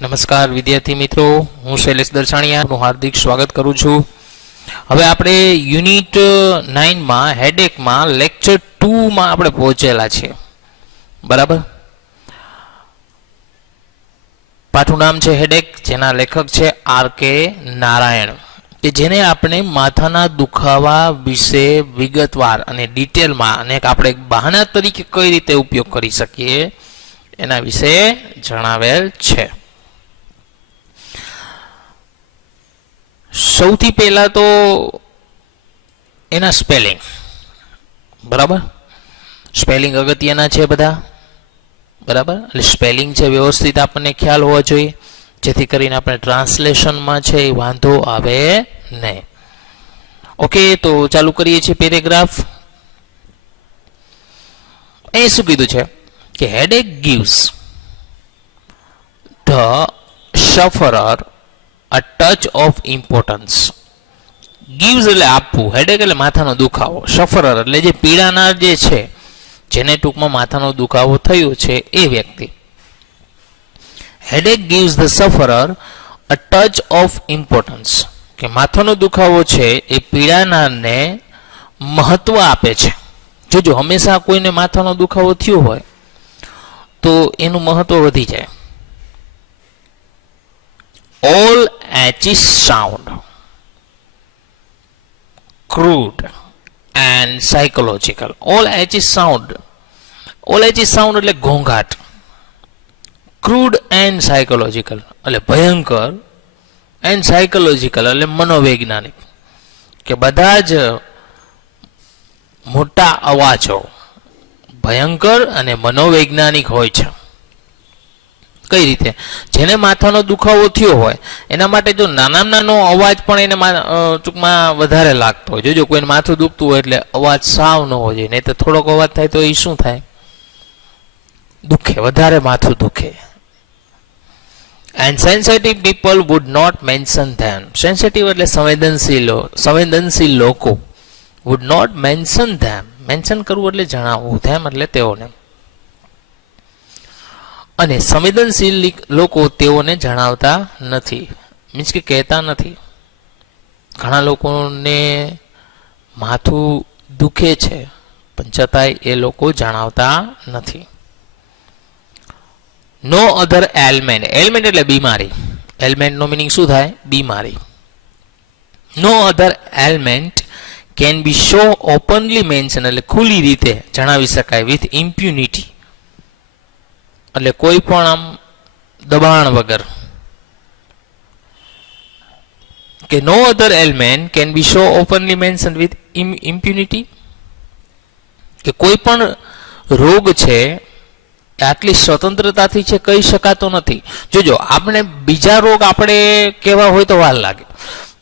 નમસ્કાર વિદ્યાર્થી મિત્રો, હું શૈલેષ દર્શાણીયાનું હાર્દિક સ્વાગત કરું છું. હવે આપણે યુનિટ 9માં હેડેકમાં લેક્ચર 2માં આપણે પહોંચેલા છે. બરાબર. પાઠનું નામ છે હેડેક, જેના લેખક છે આર.કે. નારાયણ, કે જેને આપણે માથાના દુખાવા વિશે વિગતવાર અને ડિટેલમાં અને આપણે બહાના તરીકે કઈ રીતે ઉપયોગ કરી શકીએ એના વિશે જણાવેલ છે. સૌથી પહેલા તો એના સ્પેલિંગ. બરાબર. સ્પેલિંગ અગત્યના છે બધા. બરાબર. એટલે સ્પેલિંગ છે વ્યવસ્થિત આપણને ખ્યાલ હોવો જોઈએ, જેથી કરીને આપણે ટ્રાન્સલેશનમાં છે એ વાંધો આવે નહીં. ઓકે, તો ચાલુ કરીએ છીએ પેરેગ્રાફ. અહીં શું કીધું છે કે headache gives the sufferer a touch of importance. gives એટલે આપવું, હેડેક એટલે માથાનો દુખાવો, સફરર એટલે જે પીડાનાર જે છે, જેને ટૂંકમાં માથાનો દુખાવો થયો છે એ વ્યક્તિ. Headache gives the sufferer a touch of importance, કે માથાનો દુખાવો છે એ પીડાનારને મહત્વ આપે છે. જોજો, હંમેશા કોઈને માથાનો દુખાવો થયો હોય તો એનું મહત્વ વધી જાય. All H's sound crude and psychological. All H's sound એટલે ઘોંઘાટ. ક્રૂડ એન્ડ સાયકોલોજીકલ એટલે ભયંકર, એન્ડ સાયકોલોજીકલ એટલે મનોવૈજ્ઞાનિક, કે બધા જ મોટા અવાજો ભયંકર અને મનોવૈજ્ઞાનિક હોય છે. કઈ રીતે? જેને માથાનો દુખાવો થયો હોય એના માટે જો નાનામાં નાનો અવાજ પણ એને ટૂંકમાં વધારે લાગતો હોય. જોજો, કોઈને માથું દુખતું હોય એટલે અવાજ સાવ ન હોય જોઈએ, નહીં તો થોડોક અવાજ થાય તો એ શું થાય? દુખે, વધારે માથું દુખે. And sensitive people would not mention them. Sensitive એટલે સંવેદનશીલ લોકો. Would not mention them, mention કરવું એટલે જણાવવું, ધેમ એટલે તેઓને. અને સંવેદનશીલ લોકો તેઓને જણાવતા નથી, મીન્સ કે કહેતા નથી. ઘણા લોકોને માથું દુખે છે પણ છતાંય એ લોકો જણાવતા નથી. નો અધર એલમેન્ટ. એલમેન્ટ એટલે બીમારી. એલમેન્ટનો મિનિંગ શું થાય? બીમારી. No other element can be so openly mention એટલે ખુલ્લી રીતે જણાવી શકાય, વિથ ઇમ્પ્યુનિટી એટલે કોઈ પણ આમ દબાણ વગર. કે no other element can be so openly mention with impunity, કે કોઈ પણ રોગ છે એ આટલી સ્વતંત્રતાથી છે કહી શકાતો નથી. જોજો, આપણે બીજા રોગ આપણે કહેવા હોય તો વાર લાગે,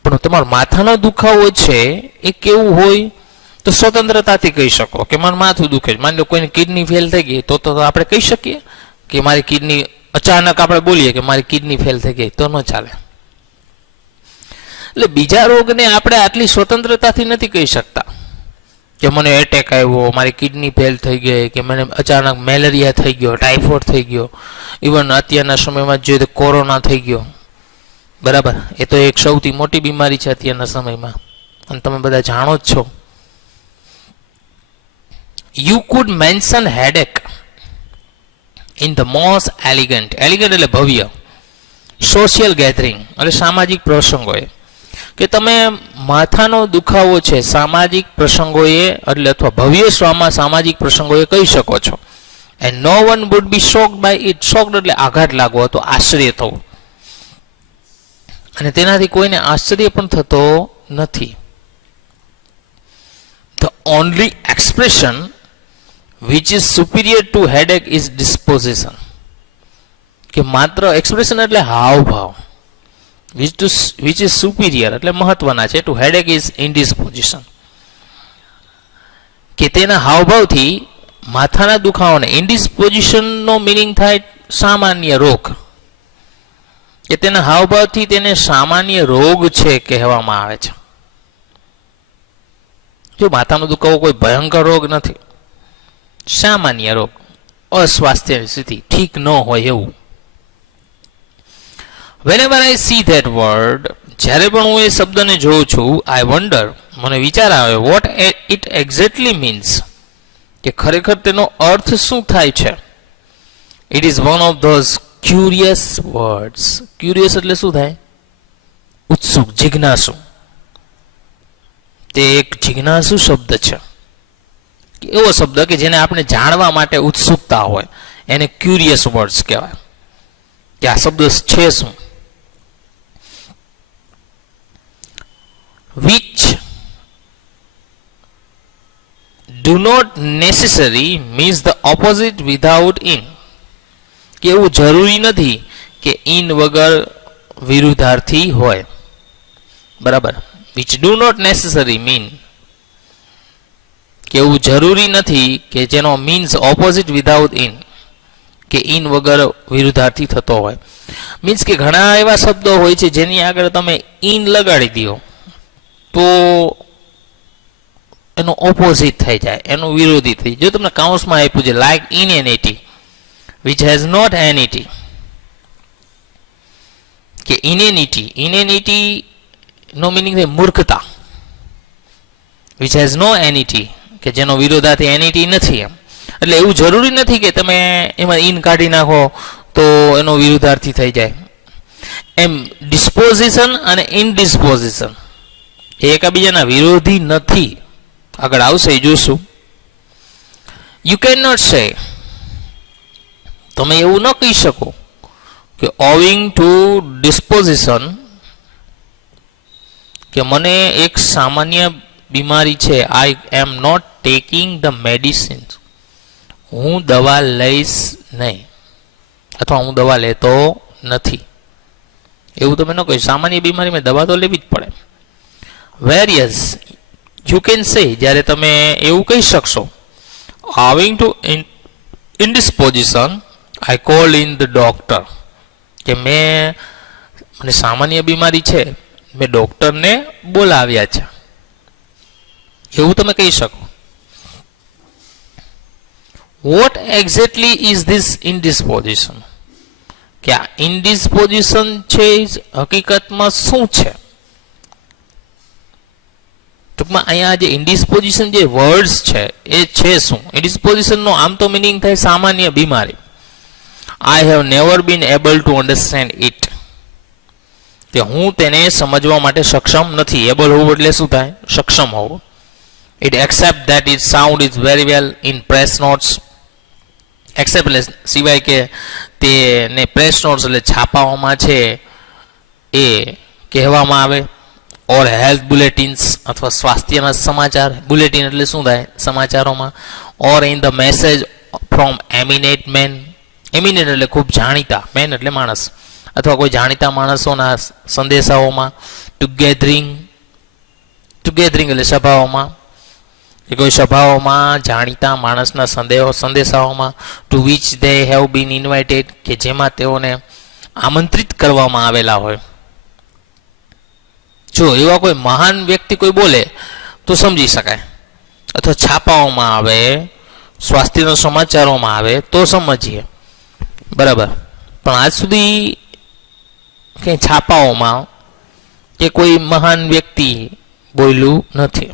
પણ તમારો માથાનો દુખાવો છે એ કેવું હોય તો સ્વતંત્રતાથી કહી શકો કે મારું માથું દુખે છે. માની લો કોઈને કિડની ફેલ થઈ ગઈ તો આપણે કહી શકીએ કે મારી કિડની, અચાનક આપણે બોલીએ કે મારી કિડની ફેલ થઈ ગઈ તો ન ચાલે. એટલે બીજા રોગને આપણે આટલી સ્વતંત્રતાથી નથી કહી શકતા કે મને એટેક આવ્યો, મારી કિડની ફેલ થઈ ગઈ, કે મને અચાનક મેલેરિયા થઈ ગયો, ટાઇફોઇડ થઈ ગયો, ઇવન અત્યારના સમયમાં જોઈએ તો કોરોના થઈ ગયો. બરાબર. એ તો એક સૌથી મોટી બીમારી છે અત્યારના સમયમાં, અને તમે બધા જાણો જ છો. You could mention headache in the most elegant એટલે ભવ્ય, સોશિયલ ગેધરિંગ એટલે સામાજિક પ્રસંગોએ, કે તમે માથાનો દુખાવો છે સામાજિક પ્રસંગોએ એટલે અથવા ભવ્ય સામાજિક પ્રસંગોએ કહી શકો છો. and no one would be shocked by it. shocked એટલે આઘાત લાગવો અથવા આશ્ચર્ય થવું, અને તેનાથી કોઈને આશ્ચર્ય પણ થતો નથી. the only expression which is superior to headache is disposition, કે માત્ર એક્સપ્રેશન એટલે હાવભાવ, which is superior એટલે મહત્વના છે, to headache is indisposition, કે તેના હાવભાવથી માથાના દુખાવાને. ઇન્ડિસ્પોઝિશન નો મિનિંગ થાય સામાન્ય રોગ, કે તેના હાવભાવથી તેને સામાન્ય રોગ છે કહેવામાં આવે છે. જો માથાનો દુખાવો કોઈ ભયંકર રોગ નથી, સામાન્ય રોગ, અસ્વાસ્થ્યની સ્થિતિ ઠીક ન હોય એવું. whenever I see that word, જ્યારે પણ હું એ શબ્દને જોઉં છું, I wonder, મને વિચાર આવે, what it exactly means, કે ખરેખર તેનો અર્થ શું થાય છે. It is one of those curious words. Curious એટલે શું થાય? ઉત્સુક, જિજ્ઞાસુ. તે એક જિજ્ઞાસુ શબ્દ છે, એવો શબ્દ કે જેને આપણે જાણવા માટે ઉત્સુકતા હોય, એને ક્યુરિયસ વર્ડ્સ કહેવાય. કે આ શબ્દ છે શું. Which do not necessarily means the opposite without in. કે એવું જરૂરી નથી કે in વગર વિરુદ્ધાર્થી હોય. બરાબર. which do not necessarily mean, કે એવું જરૂરી નથી કે જેનો means opposite without in, કે in વગર વિરુદ્ધાર્થી થતો હોય. મીન્સ કે ઘણા એવા શબ્દો હોય છે જેની આગળ તમે in લગાડી દો તો એનો ઓપોઝિટ થઈ જાય, એનું વિરોધી થઈ જાય. જો તમને કાઉન્સમાં આપ્યું છે like inanity which has not anity, કે inanity નો મિનિંગ થાય મૂર્ખતા, which has no anity, કે જેનો વિરોધાર્થી એનિટી નથી. એમ એટલે એવું જરૂરી નથી કે તમે એમાં ઇન કાઢી નાખો તો એનો વિરુદ્ધાર્થી થઈ જાય. એમ ડિસ્પોઝિશન અને ઇનડિસ્પોઝિશન એ એકબીજાના વિરોધી નથી. આગળ આવશે એ જોશું. યુ કેન નોટ સે, તમે એવું ન કહી શકો કે ઓવિંગ ટુ ડિસ્પોઝિશન, કે મને એક સામાન્ય બીમારી છે, I am not taking the medicine, હું દવા લઈશ નહીં, અથવા હું દવા લેતો નથી. એવું તમે ન કહી. સામાન્ય બીમારીમાં દવા તો લેવી જ પડે. વેરિયસ યુ કેન સે, જ્યારે તમે એવું કહી શકશો, owing two ઇનડિસ્પોઝિશન I call in the doctor, કે મને સામાન્ય બીમારી છે, મેં ડોક્ટરને બોલાવ્યા છે, એવું તમે કહી શકો. વોટ એક્ઝેક્ટલી ઇઝ ધીસ ઇનડિસ્પોઝિશન, કે આ ઇનડિસ્પોઝિશન છે હકીકતમાં શું છે. ટૂંકમાં અહીંયા જે ઇનડિસ્પોઝિશન જે વર્ડ્સ છે એ છે શું. ઇનડિસ્પોઝિશનનો આમ તો મિનિંગ થાય સામાન્ય બીમારી. I have never bin able to understand it, કે હું તેને સમજવા માટે સક્ષમ નથી. એબલ હોવું એટલે શું થાય? સક્ષમ હોવું. It accept that it sound is very well in press notes. Accept એટલે સિવાય કે તેને પ્રેસ નોટ્સ એટલે છાપાઓમાં છે એ કહેવામાં આવે. ઓર હેલ્થ બુલેટિન્સ અથવા સ્વાસ્થ્યના સમાચાર. બુલેટિન એટલે શું થાય? સમાચારોમાં. Or in the message from eminent man. Eminent એટલે ખૂબ જાણીતા, મેન એટલે માણસ, અથવા કોઈ જાણીતા માણસોના સંદેશાઓમાં. ટુગેધરિંગ એટલે સભાઓમાં, કે કોઈ સભાઓમાં જાણીતા માણસના સંદેશાઓમાં. To which they have been invited, કે જેમાં તેઓને આમંત્રિત કરવામાં આવેલા હોય. જો એવા કોઈ મહાન વ્યક્તિ કોઈ બોલે તો સમજી શકાય, અથવા છાપાઓમાં આવે, સ્વાસ્થ્યના સમાચારોમાં આવે તો સમજીએ. બરાબર. પણ આજ સુધી કંઈ છાપાઓમાં કે કોઈ મહાન વ્યક્તિ બોલ્યું નથી.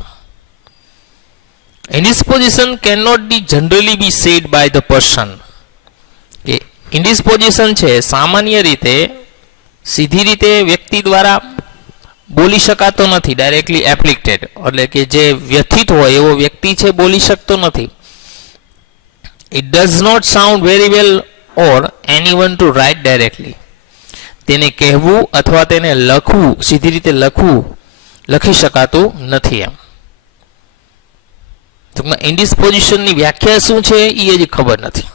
Indisposition can not be generally be said by the person. કે ઇનડિસ્પોઝિશન છે સામાન્ય રીતે સીધી રીતે વ્યક્તિ દ્વારા બોલી શકાતો નથી. ડાયરેક્ટલી એપ્લિકેટેડ એટલે કે જે વ્યથિત હોય એવો વ્યક્તિ છે બોલી શકતો નથી. It does not sound very well or anyone to write directly. તેને કહેવું અથવા તેને લખવું, સીધી રીતે લખી શકાતું નથી. એમ ટૂંકમાં ઇનડિસ્પોઝિશનની વ્યાખ્યા શું છે એ હજી ખબર નથી.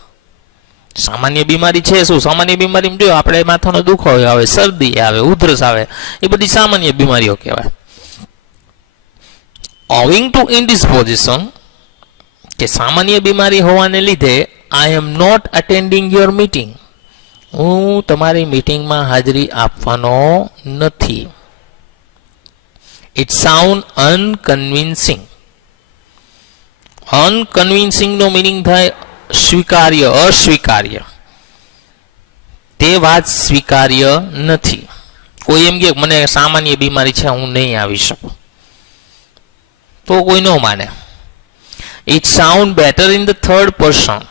સામાન્ય બીમારી છે શું? સામાન્ય બીમારીમાં જો આપણે માથાનો દુખાવો આવે, શરદી આવે, ઉધરસ આવે, એ બધી સામાન્ય બીમારીઓ કહેવાય. ઓવિંગ ટુ ઇનડિસ્પોઝિશન, કે સામાન્ય બીમારી હોવાને લીધે I am not attending your meeting, હું તમારી મીટિંગમાં હાજરી આપવાનો નથી. It sound unconvincing. અનકન્વિન્સિંગ નો મિનિંગ થાય સ્વીકાર્ય, અસ્વીકાર્ય. તે વાત સ્વીકાર્ય નથી. કોઈ એમ કે મને સામાન્ય બીમારી છે, હું નહીં આવી શકું, તો કોઈ ન માને. It sound better in the third person,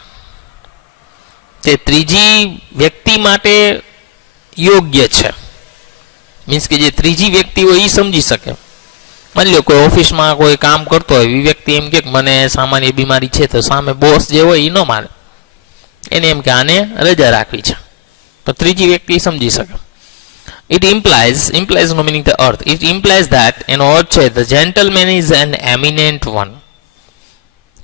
તે ત્રીજી વ્યક્તિ માટે યોગ્ય છે. મીન્સ કે જે ત્રીજી વ્યક્તિ હોય એ સમજી શકે. માની લો કોઈ ઓફિસમાં કોઈ કામ કરતો હોય, એ વ્યક્તિ એમ કે મને સામાન્ય બીમારી છે, તો સામે બોસ જે હોય એ ન માને, એને એમ કે આને રજા રાખવી છે, તો ત્રીજી વ્યક્તિ સમજી શકે. It implies no meaning the અર્થ. ઇટ implies that, એનો અર્થ છે the gentleman is an eminent one,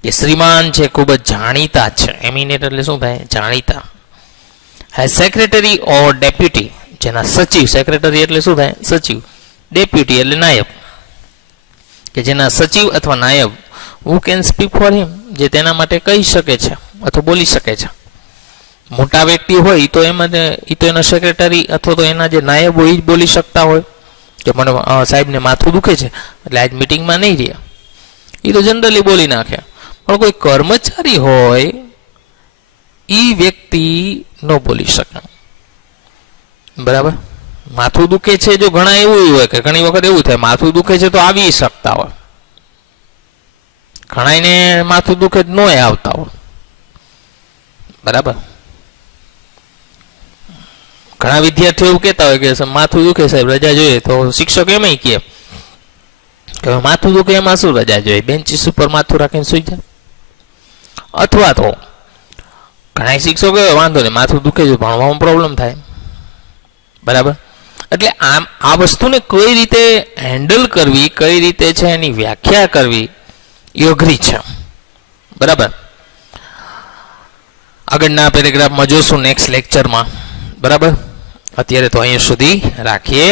કે શ્રીમાન છે ખૂબ જ જાણીતા છે. એમિનેટ એટલે શું થાય? જાણીતા. has secretary or deputy, જેના સચિવ, સેક્રેટરી એટલે શું થાય? સચિવ. ડેપ્યુટી એટલે નાયબ, કે જેના સચિવ અથવા નાયબ. who can speak for him, જે તેના માટે કહી શકે છે અથવા બોલી શકે છે. મોટા વ્યક્તિ હોય તો એમાં એ તો એના સેક્રેટરી અથવા તો એના જે નાયબ હોય એ જ બોલી શકતા હોય કે મને સાહેબને માથું દુખે છે એટલે આજ મિટિંગમાં નહીં રહ્યા, એ તો જનરલી બોલી નાખે. પણ કોઈ કર્મચારી હોય એ વ્યક્તિ ન બોલી શકે. બરાબર? માથું દુખે છે, જો ઘણા એવું હોય કે ઘણી વખત એવું થાય માથું દુખે છે તો આવી શકતા હોય, ઘણાને માથું દુખે જ ન આવતા હોય. બરાબર? ઘણા વિદ્યાર્થીઓ એવું કહેતા હોય કે માથું દુખે સાહેબ રજા જોઈએ, તો શિક્ષક એમ કહે કે માથું દુખે એમાં શું રજા જોઈએ, બેન્ચીસ ઉપર માથું રાખીને સુઈ જાય. અથવા તો ઘણા શિક્ષકો વાંધો નહીં માથું દુખે છે, ભણવામાં પ્રોબ્લેમ થાય. બરાબર? એટલે આમ આ વસ્તુને કઈ રીતે હેન્ડલ કરવી, કઈ રીતે છે એની વ્યાખ્યા કરવી એ અઘરી છે. બરાબર? આગળના પેરેગ્રાફમાં જોશું નેક્સ્ટ લેક્ચરમાં. બરાબર? અત્યારે તો અહીંયા સુધી રાખીએ.